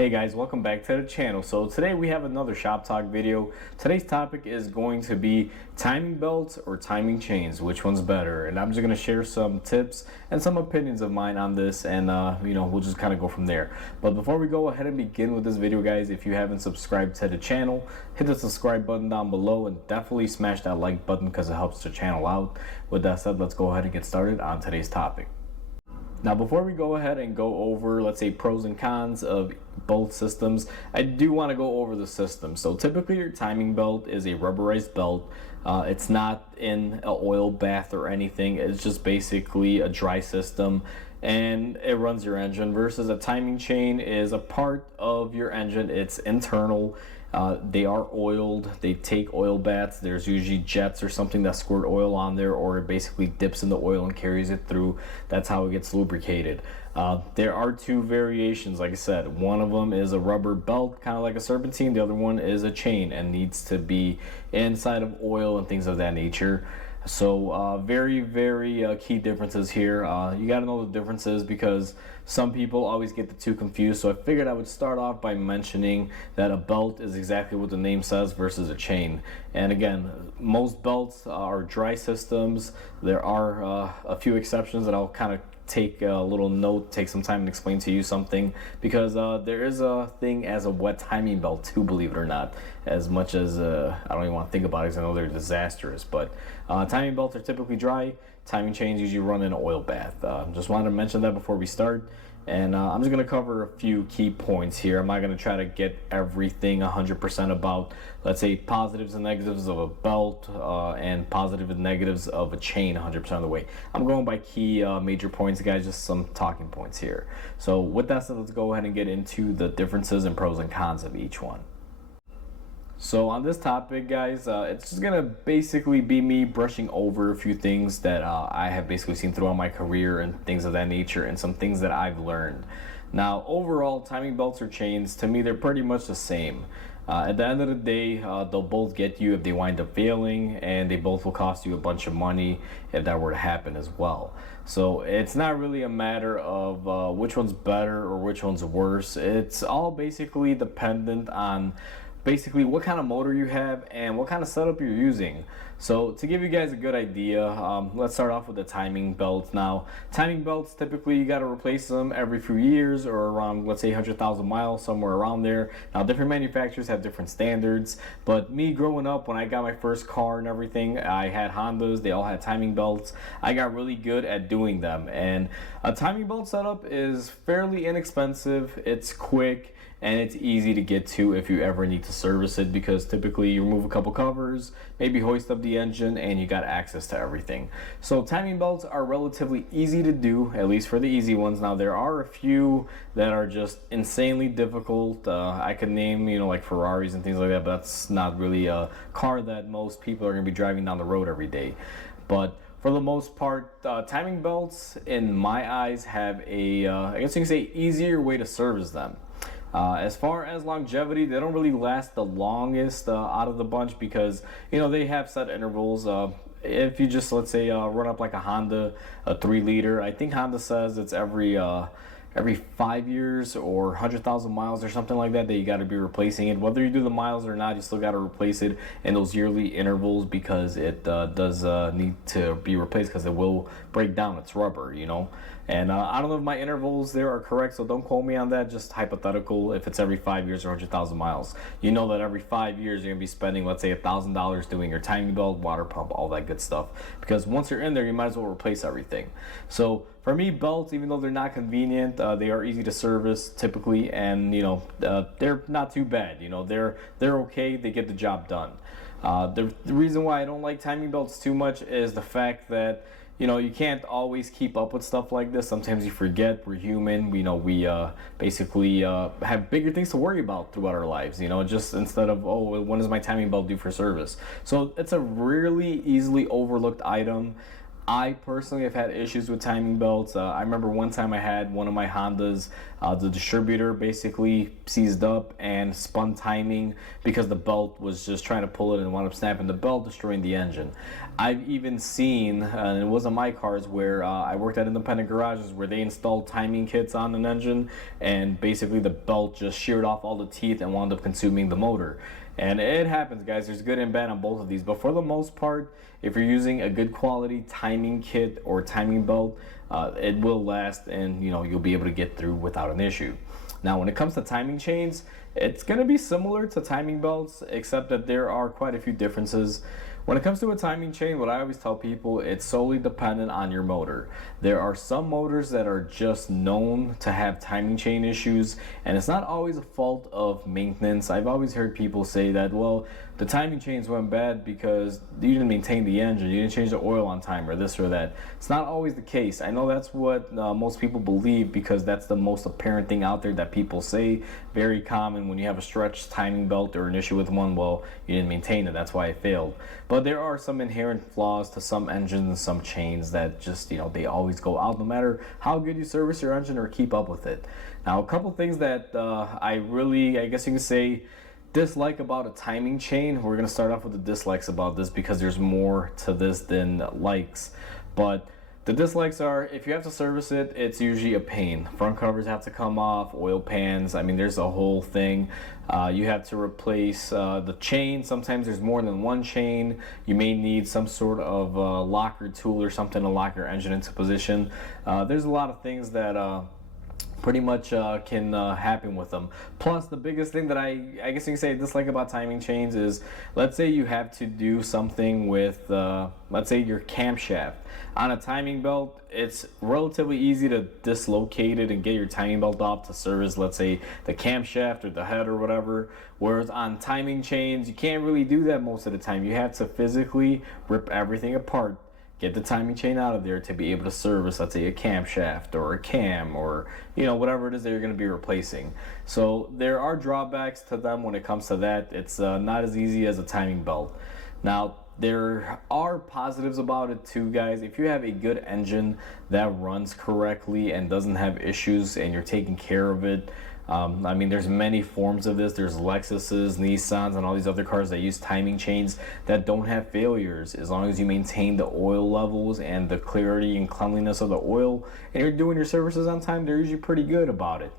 Hey guys, welcome back to the channel. So today we have another shop talk video. Today's topic is going to be timing belts or timing chains, which one's better? And I'm just going to share some tips and some opinions of mine on this, and we'll just kind of go from there. But before we go ahead and begin with this video, guys, if you haven't subscribed to the channel, hit the subscribe button down below and definitely smash that like button because it helps the channel out. With that said, let's go ahead and get started on today's topic. Now, before we go ahead and go over, let's say, pros and cons of both systems, I do want to go over the system. So typically your timing belt is a rubberized belt. It's not in an oil bath or anything. It's just basically a dry system and it runs your engine, versus a timing chain is a part of your engine. It's internal. They are oiled. They take oil baths. There's usually jets or something that squirt oil on there, or it basically dips in the oil and carries it through. That's how it gets lubricated. There are two variations. Like I said, one of them is a rubber belt, kind of like a serpentine. The other one is a chain and needs to be inside of oil and things of that nature. So very key differences here. You got to know the differences because some people always get the two confused. So I figured I would start off by mentioning that a belt is exactly what the name says versus a chain. And again, most belts are dry systems. There are a few exceptions that I'll kind of take a little note, take some time and explain to you something, because there is a thing as a wet timing belt too, believe it or not. As much as I don't even want to think about it because I know they're disastrous, but timing belts are typically dry. Timing chains usually run in an oil bath. Just wanted to mention that before we start. And I'm just going to cover a few key points here. I'm not going to try to get everything 100% about, let's say, positives and negatives of a belt and positive and negatives of a chain 100% of the way. I'm going by key major points, guys, just some talking points here. So with that said, let's go ahead and get into the differences and pros and cons of each one. So on this topic, guys, it's just gonna basically be me brushing over a few things that I have basically seen throughout my career and things of that nature, and some things that I've learned. Now, overall, timing belts or chains, to me, they're pretty much the same. At the end of the day, they'll both get you if they wind up failing, and they both will cost you a bunch of money if that were to happen as well. So it's not really a matter of which one's better or which one's worse. It's all basically dependent on basically what kind of motor you have and what kind of setup you're using. So to give you guys a good idea, let's start off with the timing belts. Now, timing belts, typically you got to replace them every few years, or around, let's say, 100,000 miles, somewhere around there. Now, different manufacturers have different standards, but me growing up, when I got my first car and everything, I had Hondas. They all had timing belts. I got really good at doing them, and a timing belt setup is fairly inexpensive. It's quick and it's easy to get to if you ever need to service it, because typically you remove a couple covers, maybe hoist up the engine, and you got access to everything. So timing belts are relatively easy to do, at least for the easy ones. Now, there are a few that are just insanely difficult. I could name, like Ferraris and things like that, but that's not really a car that most people are going to be driving down the road every day. But for the most part, timing belts, in my eyes, have a, I guess you can say, easier way to service them. As far as longevity, they don't really last the longest out of the bunch, because they have set intervals. If you just, let's say, run up like a Honda, a 3-liter, I think Honda says it's every 5 years or 100,000 miles or something like that you got to be replacing it. Whether you do the miles or not, you still got to replace it in those yearly intervals, because it does need to be replaced, because it will break down. It's rubber, And I don't know if my intervals there are correct, so don't quote me on that. Just hypothetical. If it's every 5 years or 100,000 miles, you know that every 5 years you're gonna be spending, let's say, $1,000 doing your timing belt, water pump, all that good stuff. Because once you're in there, you might as well replace everything. So for me, belts, even though they're not convenient, they are easy to service typically, and they're not too bad. They're okay. They get the job done. The reason why I don't like timing belts too much is the fact that you can't always keep up with stuff like this. Sometimes you forget. We're human. We basically have bigger things to worry about throughout our lives. Just instead of, oh, when is my timing belt due for service? So it's a really easily overlooked item. I personally have had issues with timing belts. I remember one time I had one of my Hondas, the distributor basically seized up and spun timing because the belt was just trying to pull it and wound up snapping the belt, destroying the engine. I've even seen, and it wasn't my cars, where I worked at independent garages where they installed timing kits on an engine, and basically the belt just sheared off all the teeth and wound up consuming the motor. And it happens, guys. There's good and bad on both of these, but for the most part, if you're using a good quality timing kit or timing belt, it will last, and you'll be able to get through without an issue. Now, when it comes to timing chains, it's going to be similar to timing belts, except that there are quite a few differences. When it comes to a timing chain, what I always tell people, it's solely dependent on your motor. There are some motors that are just known to have timing chain issues, and it's not always a fault of maintenance. I've always heard people say that, well, the timing chains went bad because you didn't maintain the engine, you didn't change the oil on time, or this or that. It's not always the case. I know that's what most people believe, because that's the most apparent thing out there that people say. Very common when you have a stretched timing belt or an issue with one, well, you didn't maintain it, that's why it failed. But there are some inherent flaws to some engines and some chains that just, they always go out no matter how good you service your engine or keep up with it. Now, a couple things that I really, I guess you can say, dislike about a timing chain. We're going to start off with the dislikes about this because there's more to this than likes. But the dislikes are, if you have to service it, it's usually a pain. Front covers have to come off, oil pans, I mean, there's a whole thing. You have to replace the chain. Sometimes there's more than one chain. You may need some sort of locker tool or something to lock your engine into position. There's a lot of things that pretty much can happen with them. Plus, the biggest thing that I guess you can say dislike about timing chains is, let's say you have to do something with, let's say your camshaft. On a timing belt, it's relatively easy to dislocate it and get your timing belt off to service, let's say, the camshaft or the head or whatever. Whereas on timing chains, you can't really do that most of the time. You have to physically rip everything apart, get the timing chain out of there to be able to service, let's say, a camshaft or a cam or whatever it is that you're going to be replacing. So there are drawbacks to them when it comes to that. It's not as easy as a timing belt. Now, there are positives about it too, guys. If you have a good engine that runs correctly and doesn't have issues and you're taking care of it, I mean, there's many forms of this. There's Lexuses, Nissans, and all these other cars that use timing chains that don't have failures. As long as you maintain the oil levels and the clarity and cleanliness of the oil, and you're doing your services on time, they're usually pretty good about it.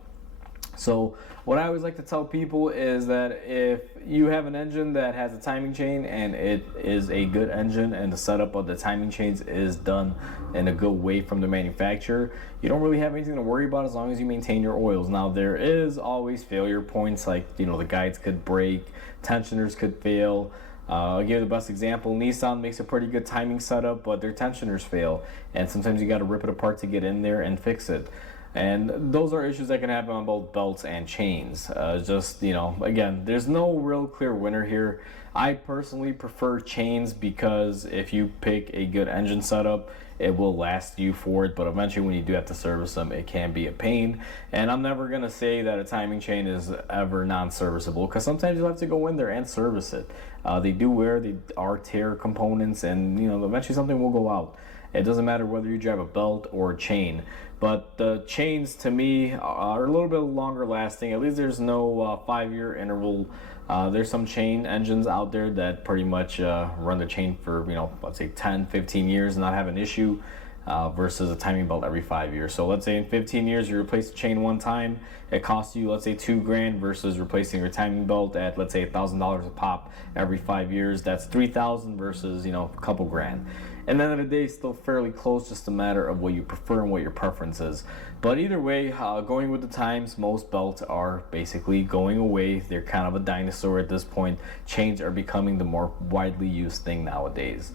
So what I always like to tell people is that if you have an engine that has a timing chain and it is a good engine and the setup of the timing chains is done in a good way from the manufacturer, you don't really have anything to worry about as long as you maintain your oils. Now, there is always failure points, like the guides could break, tensioners could fail. I'll give you the best example. Nissan makes a pretty good timing setup, but their tensioners fail, and sometimes you got to rip it apart to get in there and fix it. And those are issues that can happen on both belts and chains. Again, there's no real clear winner here. I personally prefer chains because if you pick a good engine setup, it will last you for it, but eventually when you do have to service them, it can be a pain. And I'm never going to say that a timing chain is ever non-serviceable, because sometimes you'll have to go in there and service it. They are tear components, and eventually something will go out. It doesn't matter whether you drive a belt or a chain. But the chains, to me, are a little bit longer lasting. At least there's no 5-year interval. There's some chain engines out there that pretty much run the chain for, let's say 10, 15 years and not have an issue, versus a timing belt every 5 years. So let's say in 15 years you replace the chain one time, it costs you, let's say, $2,000 versus replacing your timing belt at, let's say, $1,000 a pop every 5 years. That's $3,000 versus, a couple grand. And then at the end of the day, it's still fairly close, just a matter of what you prefer and what your preference is. But either way, going with the times, most belts are basically going away. They're kind of a dinosaur at this point. Chains are becoming the more widely used thing nowadays.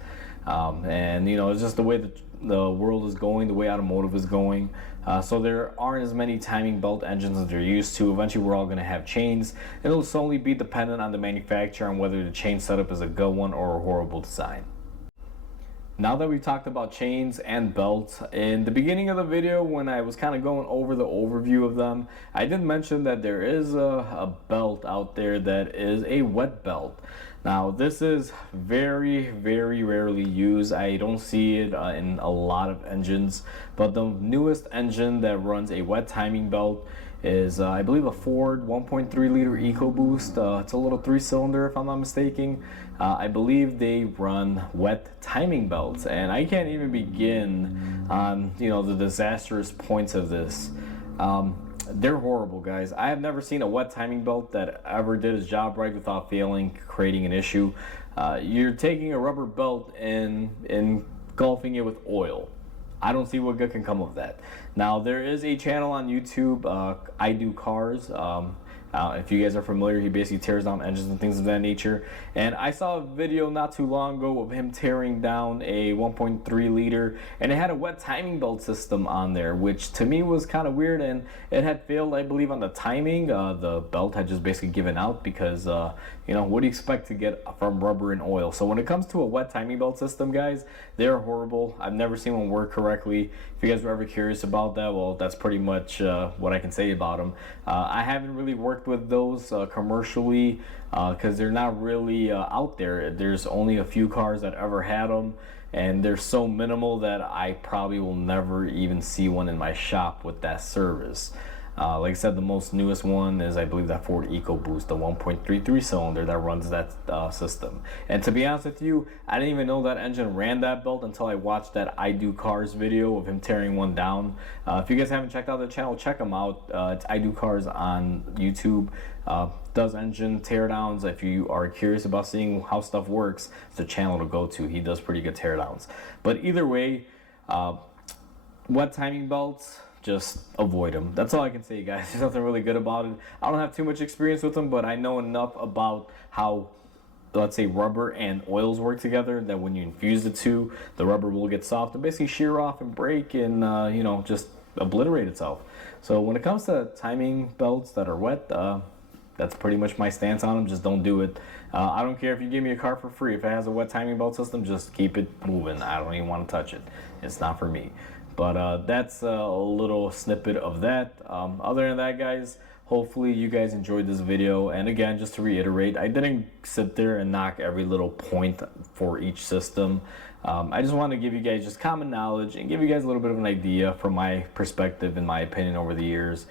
And it's just the way that the world is going, the way automotive is going. So there aren't as many timing belt engines as they're used to. Eventually we're all going to have chains, and it'll solely be dependent on the manufacturer on whether the chain setup is a good one or a horrible design. Now that we talked about chains and belts, in the beginning of the video when I was kind of going over the overview of them, I did mention that there is a belt out there that is a wet belt. Now this is very, very rarely used. I don't see it in a lot of engines, but the newest engine that runs a wet timing belt is I believe a Ford 1.3 liter EcoBoost. It's a little 3-cylinder if I'm not mistaken. I believe they run wet timing belts, and I can't even begin on the disastrous points of this. They're horrible, guys. I have never seen a wet timing belt that ever did its job right without failing, creating an issue. You're taking a rubber belt and engulfing it with oil. I don't see what good can come of that. Now, there is a channel on YouTube, I Do Cars. If you guys are familiar, he basically tears down engines and things of that nature. And I saw a video not too long ago of him tearing down a 1.3 liter, and it had a wet timing belt system on there, which to me was kind of weird, and it had failed, I believe, on the timing. The belt had just basically given out because, what do you expect to get from rubber and oil? So when it comes to a wet timing belt system, guys, they're horrible. I've never seen one work correctly. If you guys were ever curious about that, well, that's pretty much what I can say about them. I haven't really worked with those commercially because they're not really out there. There's only a few cars that ever had them, and they're so minimal that I probably will never even see one in my shop with that service. Like I said, the most newest one is, I believe, that Ford EcoBoost, the 1.33 cylinder that runs that system. And to be honest with you, I didn't even know that engine ran that belt until I watched that I Do Cars video of him tearing one down. If you guys haven't checked out the channel, check him out. It's I Do Cars on YouTube. Does engine teardowns. If you are curious about seeing how stuff works, it's a channel to go to. He does pretty good teardowns. But either way, wet timing belts, just avoid them. That's all I can say, guys. There's nothing really good about it. I don't have too much experience with them, but I know enough about how, let's say, rubber and oils work together that when you infuse the two, the rubber will get soft and basically shear off and break and just obliterate itself. So when it comes to timing belts that are wet, that's pretty much my stance on them. Just don't do it. I don't care if you give me a car for free. If it has a wet timing belt system, just keep it moving. I don't even want to touch it. It's not for me. But that's a little snippet of that. Other than that, guys, hopefully you guys enjoyed this video. And again, just to reiterate, I didn't sit there and knock every little point for each system. I just wanted to give you guys just common knowledge and give you guys a little bit of an idea from my perspective and my opinion over the years.